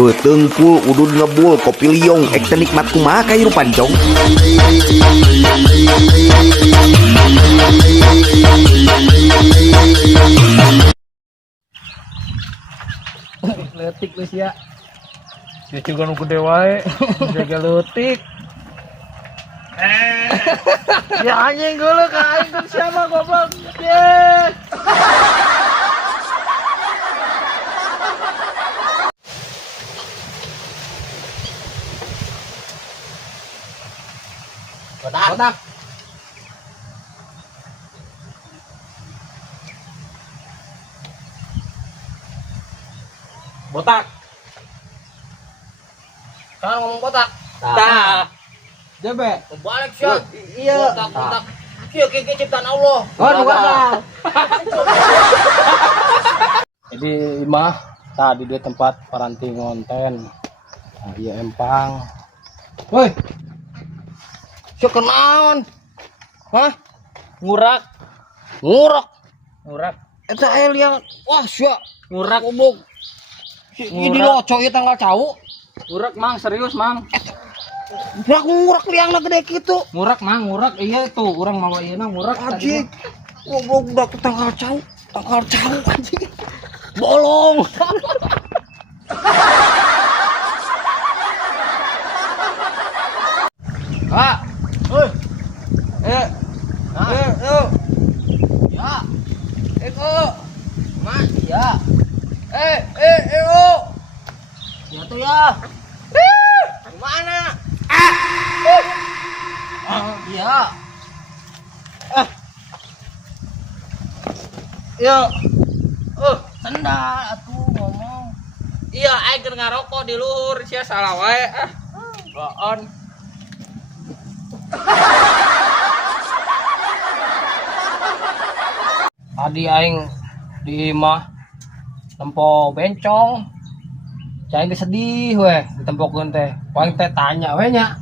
Betengkul udun ngebul kopi liong ek nikmat kumaha ka hirupan cong. Leutik geus ya. Dia juga nu gede wae. Jaga leutik. Ya anjing geuleuh ka aing teh siapa goblok. Ye. Botak. Botak. Kan ngomong botak. Tah. Jebe. Balik sih. Iya. Botak. Kieu ciptaan Allah. Oh, botak. Jadi imah tadi di tempat paranti ngonten. Nah, iya empang. Woi. Sieu kenaon? Hah? Ngurak. Eta liang. Wah, sia. Ngurak goblok. Ini loco ieu tanggal cau. Ngurak mang serius mang. Ngurak liangna gede kitu. Ngurak mang, iya tuh urang mawa ieu ngurak anjing. Goblok udah tanggal cau anjing. Bolong. Ah. Heuh. Ya. Mas, ya. Ya tuh ya. Mana? Iya. Ya. Sendal atuh ngomong. Iya, aing keur ngarokok di luhur, sia salah wae. Goon. Tadi aing di imah tempo bencong. Cai teh sedih weh ditempokeun teh. Paling teh tanya we nya.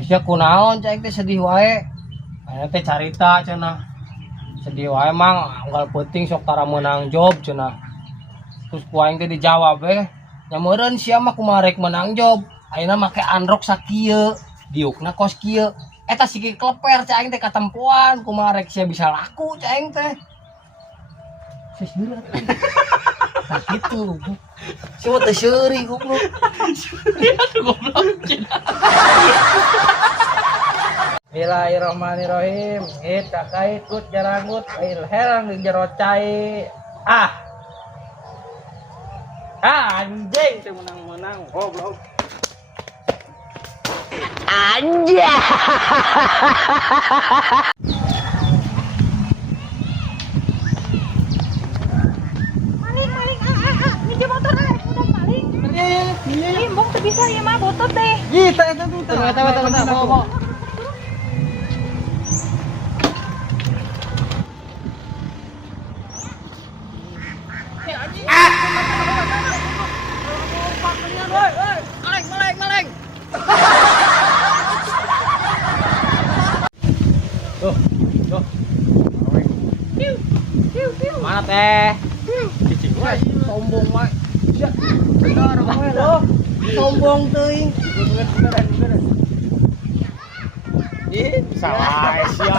Sia kunaon cai teh sedih wae. Aya teh carita cenah. Sedih wae mang anggal penting sok tara menang job cenah. Terus ku aing teh dijawab we, nya meureun sia mah kumaha rek menang job. Ayeuna make androk sakieu, diukna kos kieu. Eta siki kleper cai aing teh katempoan kumaha rek sia bisa laku cai aing teh. Seseureut. Nah gitu. Cuma teh seuri goblok. Bismillahirrahmanirrahim. Kita kaitut jarangut ail herang di jero cai. Anjing teh menang-menang goblok. Anjing. Limbong tuh bisa ya mah botot deh. Gitu eta bawa. Maleng. Tuh. Mana teh? Sombong wae. Bener wae loh. Sombong teuing. Bener. Ih, salah sia.